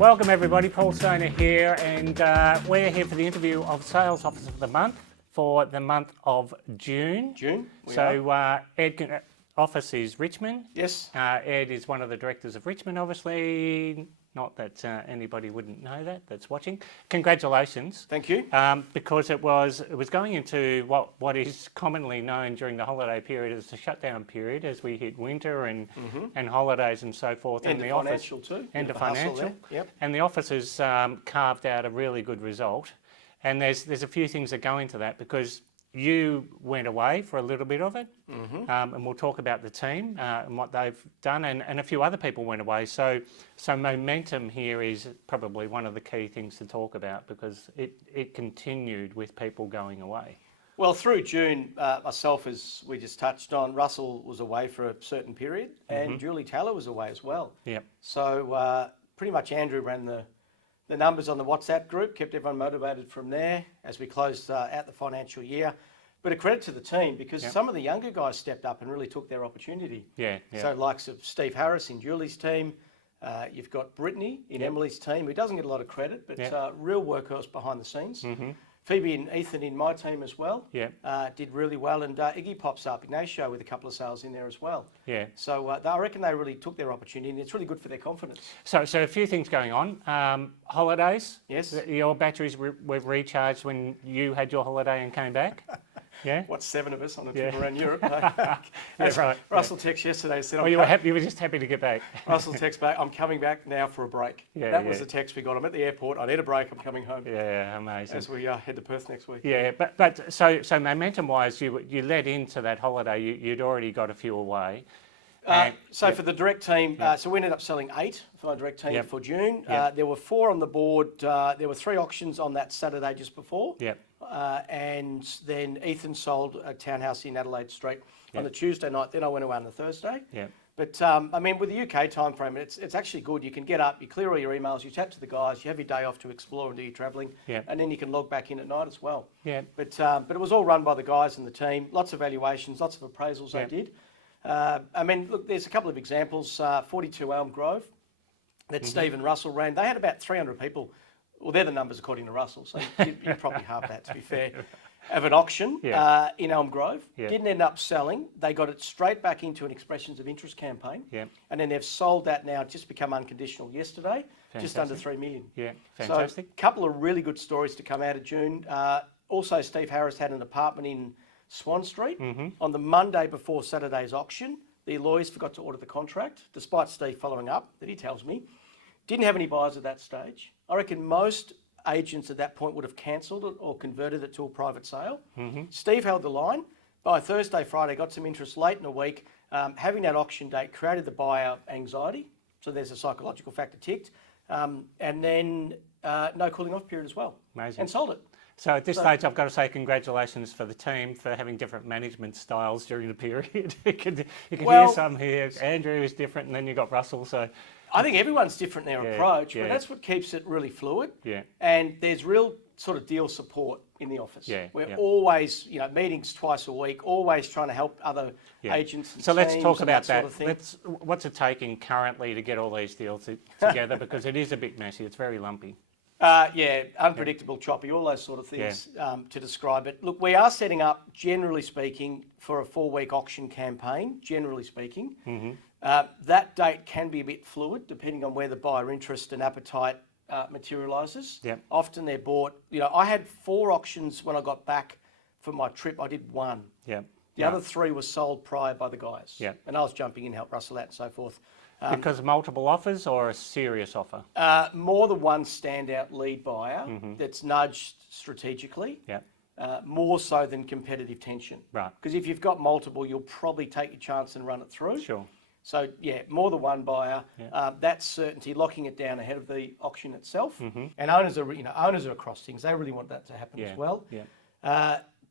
Welcome everybody, Paul Stoner here, and we're here for the interview of Sales Officer of the Month for the month of June. Ed, office is Richmond. Yes. Ed is one of the directors of Richmond, obviously. Not that anybody wouldn't know that that's watching. Congratulations. Thank you. Because it was going into what is commonly known during the holiday period as the shutdown period, as we hit winter and holidays and so forth. End of financial too. End of financial. Yep. And the office has carved out a really good result. And there's a few things that go into that because you went away for a little bit of it, and we'll talk about the team and what they've done, and a few other people went away. So momentum here is probably one of the key things to talk about because it continued with people going away. Well, through June, myself, as we just touched on, Russell was away for a certain period, and Julie Taylor was away as well. Yep. So pretty much Andrew ran the numbers on the WhatsApp group, kept everyone motivated from there as we closed out the financial year. But a credit to the team because some of the younger guys stepped up and really took their opportunity. Yeah. So likes of Steve Harris in Julie's team, you've got Brittany in Emily's team, who doesn't get a lot of credit, but real workhorse behind the scenes. Phoebe and Ethan in my team as well did really well, and Iggy pops up, Ignacio with a couple of sales in there as well. Yeah. So I reckon they really took their opportunity, and it's really good for their confidence. So a few things going on. Holidays. Yes. Your batteries were recharged when you had your holiday and came back. Yeah. What, 7 of us on a trip around Europe? Right. Russell texted yesterday and said, you were happy. You were just happy to get back. Russell texted back, I'm coming back now for a break. That was the text we got. I'm at the airport. I need a break. I'm coming home. Yeah, amazing. As we head to Perth next week. Yeah, but so momentum-wise, you led into that holiday. You'd already got a few away. For the direct team, so we ended up selling 8 for our direct team for June. There were 4 on the board. There were 3 auctions on that Saturday just before. Yep. And then Ethan sold a townhouse in Adelaide Street on the Tuesday night. Then I went away on the Thursday. Yeah. But with the UK time frame, it's actually good. You can get up, you clear all your emails, you chat to the guys, you have your day off to explore and do your travelling, and then you can log back in at night as well. Yeah. But it was all run by the guys and the team. Lots of valuations, lots of appraisals they did. Look, there's a couple of examples. 42 Elm Grove that Steve and Russell ran. They had about 300 people. Well, they're the numbers according to Russell, so you probably half that, to be fair, of an auction in Elm Grove. Didn't end up selling. They got it straight back into an Expressions of Interest campaign. And then they've sold that now, just become unconditional yesterday, just under 3 million. Yeah, fantastic. So a couple of really good stories to come out of June. Also, Steve Harris had an apartment in Swan Street. On the Monday before Saturday's auction, the lawyers forgot to order the contract, despite Steve following up, that he tells me. Didn't have any buyers at that stage. I reckon most agents at that point would have cancelled it or converted it to a private sale. Steve held the line. By Thursday, Friday, got some interest late in the week. Having that auction date created the buyer anxiety. So there's a psychological factor ticked. And then no cooling off period as well. Amazing. And sold it. So at this stage, I've got to say congratulations for the team for having different management styles during the period. you can hear some here. Andrew is different, and then you got Russell. So I think everyone's different in their approach, but that's what keeps it really fluid. Yeah. And there's real sort of deal support in the office. We're always, meetings twice a week, always trying to help other agents and so let's teams talk and about that. Sort of thing. What's it taking currently to get all these deals together? Because it is a bit messy. It's very lumpy. Unpredictable, choppy, all those sort of things to describe it. Look, we are setting up, generally speaking, for a 4-week auction campaign, generally speaking. That date can be a bit fluid, depending on where the buyer interest and appetite materialises. Often they're bought, I had 4 auctions when I got back from my trip. I did 1. The other 3 were sold prior by the guys. And I was jumping in, help Russell out and so forth. Because of multiple offers or a serious offer? More than one standout lead buyer that's nudged strategically, more so than competitive tension. Right. Because if you've got multiple, you'll probably take your chance and run it through. Sure. So, more than one buyer, that certainty, locking it down ahead of the auction itself. And owners are across things. They really want that to happen as well.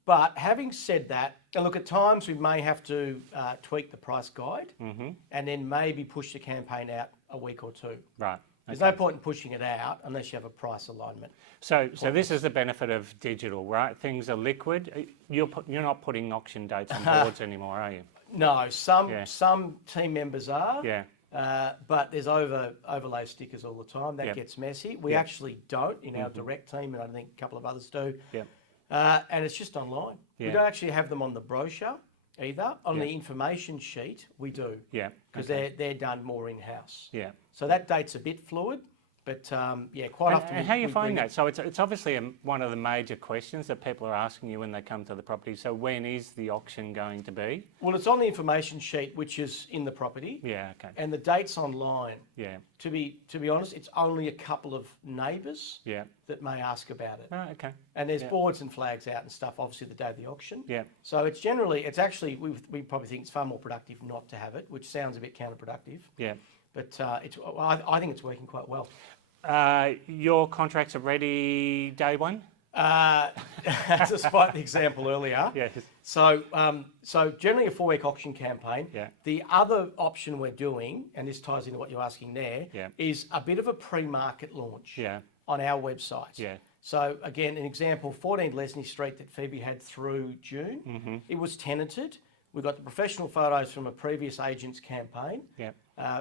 But having said that, and look, at times we may have to tweak the price guide and then maybe push the campaign out a week or 2. Right. There's no point in pushing it out unless you have a price alignment. So this is the benefit of digital, right? Things are liquid. You're not putting auction dates on boards anymore, are you? No, some team members are. But there's overlay stickers all the time. That Yep. gets messy. We Yep. actually don't in our direct team, and I think a couple of others do. Yep. And it's just online. Yeah. We don't actually have them on the brochure either. On Yeah. the information sheet, we do. Yeah. Because Okay. they're done more in-house. Yeah. So that date's a bit fluid, but quite often. And how you we find bring that? So it's obviously one of the major questions that people are asking you when they come to the property. So when is the auction going to be? Well, it's on the information sheet, which is in the property, Yeah. Okay. and the date's online. Yeah. To be honest, it's only a couple of neighbours Yeah. that may ask about it. Oh, okay. And there's Yeah. boards and flags out and stuff, obviously, the day of the auction. Yeah. So it's actually, we probably think it's far more productive not to have it, which sounds a bit counterproductive. Yeah. But I think it's working quite well. Your contracts are ready day one? Despite the example earlier. Yes. So generally a 4-week auction campaign. Yeah. The other option we're doing, and this ties into what you're asking there, Yeah. is a bit of a pre-market launch Yeah. on our website. Yeah. So again, an example, 14 Lesney Street that Phoebe had through June. Mm-hmm. It was tenanted. We got the professional photos from a previous agent's campaign Yeah.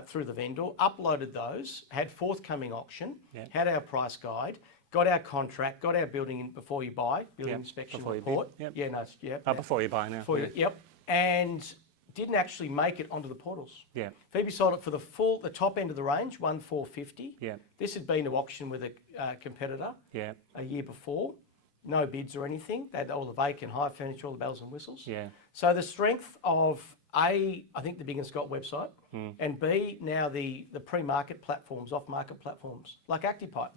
through the vendor, uploaded those, had forthcoming auction, Yeah. had our price guide, got our contract, got our building in before you buy, building Yep, inspection before you bid, report. yep. Yeah, no, yeah. Oh, before you buy now. Before Yeah. yep. And didn't actually make it onto the portals. Yeah. Phoebe sold it for the top end of the range, 1,450. Yeah. This had been to auction with a competitor Yeah. a year before. No bids or anything. They had all the vacant, high furniture, all the bells and whistles. Yeah. So the strength of I think the Big and Scott website, and B, now the pre-market platforms, off-market platforms, like ActiPipe.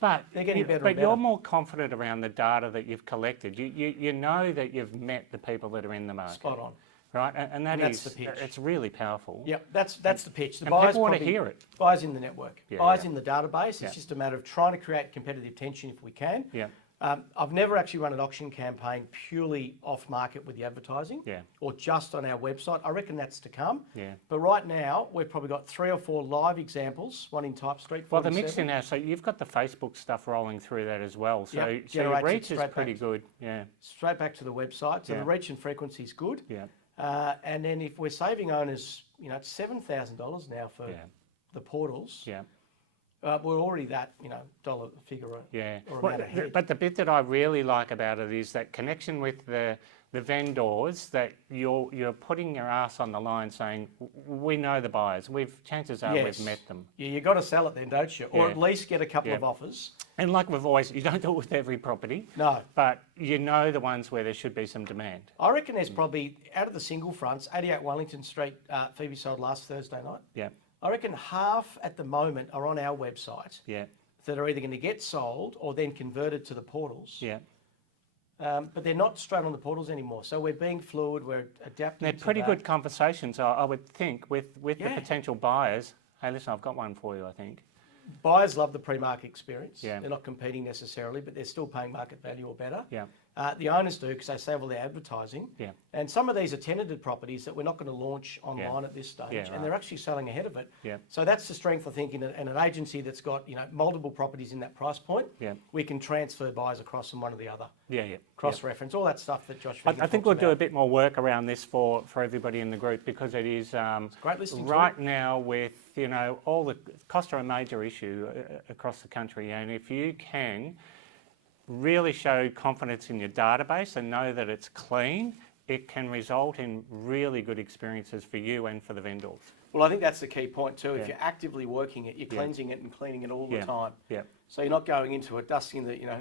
But They're getting better But and you're better. more confident around the data that you've collected. You know that you've met the people that are in the market, Spot on. right? And that's the pitch. it's really powerful. Yep, that's the pitch. The And buyers people want to probably- hear it. Buyers in the network, Yeah, buyers yeah. in the database. Yeah. It's just a matter of trying to create competitive tension if we can. Yeah. I've never actually run an auction campaign purely off market with the advertising Yeah. or just on our website. I reckon that's to come. Yeah. But right now, we've probably got 3 or 4 live examples, one in Type Street. Well, the 47. mixture now, so you've got the Facebook stuff rolling through that as well. So, Yep, so your generates it reach is straight pretty back. good. Yeah. Straight back to the website. So Yeah. the reach and frequency is good. Yeah. And then if we're saving owners, it's $7,000 now for Yeah. the portals. Yeah. We're already that, dollar figure Yeah. or Well, amount ahead. but the bit that I really like about it is that connection with the vendors, that you're putting your ass on the line saying, we know the buyers. Chances are Yes. we've met them. Yeah, you got to sell it then, don't you? Or Yeah. at least get a couple Yeah. of offers. And like we've always, you don't do it with every property, No. but you know the ones where there should be some demand. I reckon there's probably, out of the single fronts, 88 Wellington Street, Phoebe sold last Thursday night. Yeah. I reckon half at the moment are on our website Yeah. that are either going to get sold or then converted to the portals. Yeah. But they're not straight on the portals anymore. So we're being fluid, we're adapting They're to pretty that. good conversations, I would think, with the Yeah. potential buyers. Hey, listen, I've got one for you, I think. Buyers love the pre-market experience. Yeah. They're not competing necessarily, but they're still paying market value or better. Yeah. The owners do because they save all their advertising. Yeah. And some of these are tenanted properties that we're not going to launch online at this stage, Yeah, and right. they're actually selling ahead of it. Yeah. So that's the strength, I think, in an agency that's got multiple properties in that price point. Yeah. We can transfer buyers across from one to the other, Yeah, yeah. cross-reference, all that stuff that Josh. I Figgin think talks we'll do a about. bit more work around this for everybody in the group, because it is Great listening to right now with all the costs are a major issue across the country, and if you can really show confidence in your database and know that it's clean, it can result in really good experiences for you and for the vendors. Well, I think that's the key point too. Yeah. If you're actively working it, you're Yeah. cleansing it and cleaning it all Yeah. the time. Yeah. So you're not going into it, dusting the Yeah.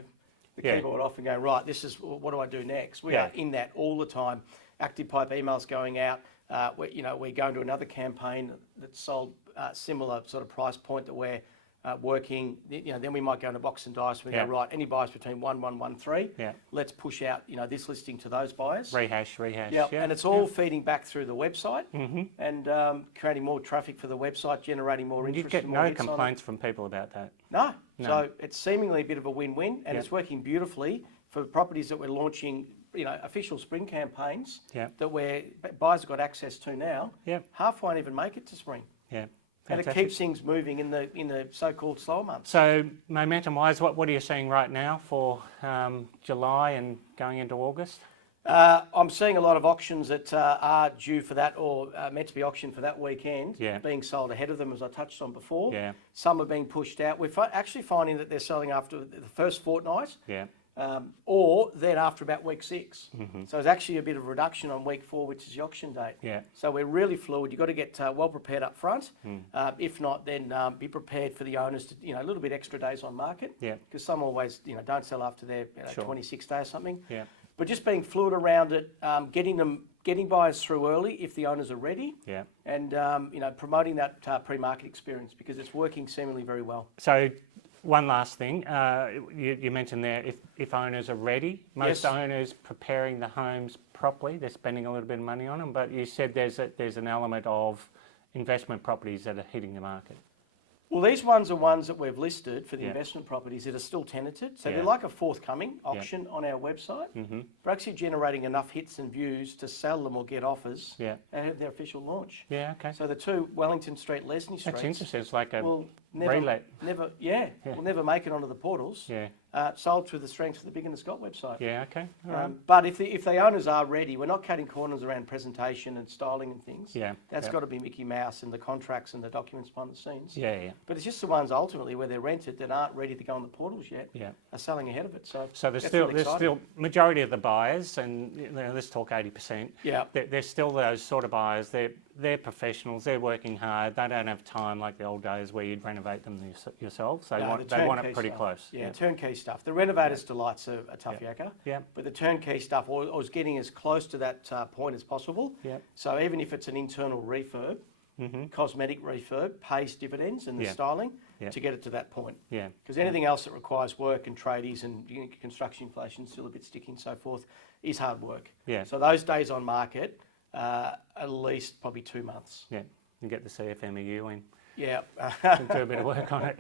keyboard off and going, right, this is what do I do next? We Yeah. are in that all the time. ActivePipe emails going out. We're going to another campaign that sold similar sort of price point that we're working. Then we might go into Box and Dice. We Yeah. go, right, any buyers between 1,113. Yeah. Let's push out this listing to those buyers. Rehash. Yeah, and it's all feeding back through the website Mm-hmm. and creating more traffic for the website, generating more You interest. get and more no hits on it. complaints from people about that. No. No. So it's seemingly a bit of a win-win, and Yeah. it's working beautifully for properties that we're launching. Official spring campaigns Yeah. that buyers have got access to now. Yeah. Half won't even make it to spring, Yeah. and it Fantastic. keeps things moving in the so-called slower months. So momentum-wise, what are you seeing right now for July and going into August? I'm seeing a lot of auctions that are due for that or meant to be auctioned for that weekend being sold ahead of them, as I touched on before. Yeah. Some are being pushed out. We're actually finding that they're selling after the first fortnight. Yeah. Or then after about week 6. So it's actually a bit of a reduction on week 4, which is the auction date. Yeah. So we're really fluid. You've got to get well prepared up front. If not, then be prepared for the owners to, a little bit extra days on market. Yeah. Because some always, don't sell after their Sure. 26th day or something. Yeah. But just being fluid around it, getting buyers through early if the owners are ready. Yeah. And promoting that pre-market experience because it's working seemingly very well. So, one last thing, you mentioned there, if owners are ready, most owners preparing the homes properly, they're spending a little bit of money on them, but you said there's an element of investment properties that are hitting the market. Well, these ones are ones that we've listed for the investment properties that are still tenanted. So they're like a forthcoming auction on our website. We're actually generating enough hits and views to sell them or get offers and have their official launch. Yeah, okay. So the 2 Wellington Street, Lesney Street. That's interesting. It's like a will relet. will never make it onto the portals. Yeah. Sold through the strength of the Big and the Scott website. Yeah, okay. All right. But if the owners are ready, we're not cutting corners around presentation and styling and things. Yeah. That's got to be Mickey Mouse and the contracts and the documents behind the scenes. Yeah, yeah. But it's just the ones ultimately where they're rented that aren't ready to go on the portals yet. Yeah. Are selling ahead of it. So there's that's still really exciting. majority of the buyers, and let's talk 80%. Yeah. There's still those sort of buyers. They're professionals. They're working hard. They don't have time like the old days where you'd renovate them yourself. They want it pretty stuff. close. Yeah, turnkey stuff. The renovators' delight's a tough yakka. Yeah. But the turnkey stuff, I was getting as close to that point as possible. Yeah. So even if it's an internal refurb, cosmetic refurb pays dividends in the styling to get it to that point. Yeah. Because anything else that requires work and tradies and construction inflation still a bit sticky and so forth is hard work. Yeah. So those days on market, at least probably 2 months. Yeah. You get the CFMEU in. Yeah. Do a bit of work on it.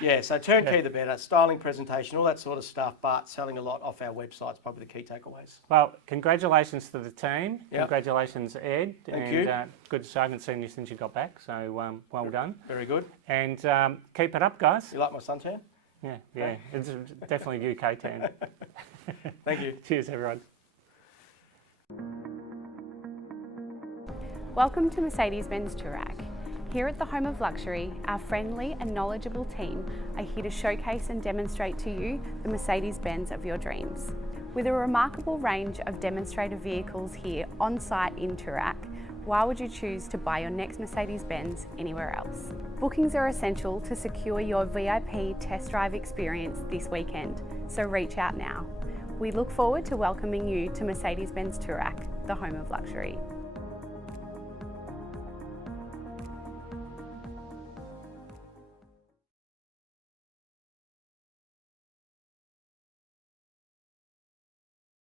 Yeah, so turnkey the better, styling, presentation, all that sort of stuff, but selling a lot off our website is probably the key takeaways. Well, congratulations to the team. Yep. Congratulations, Ed. Thank you. Good to see. I haven't seen you since you got back, so well done. Very good. And keep it up, guys. You like my suntan? Yeah. It's definitely UK tan. Thank you. Cheers, everyone. Welcome to Mercedes-Benz Toorak. Here at the Home of Luxury, our friendly and knowledgeable team are here to showcase and demonstrate to you the Mercedes-Benz of your dreams. With a remarkable range of demonstrator vehicles here on site in Toorak, why would you choose to buy your next Mercedes-Benz anywhere else? Bookings are essential to secure your VIP test drive experience this weekend, so reach out now. We look forward to welcoming you to Mercedes-Benz Toorak, the Home of Luxury.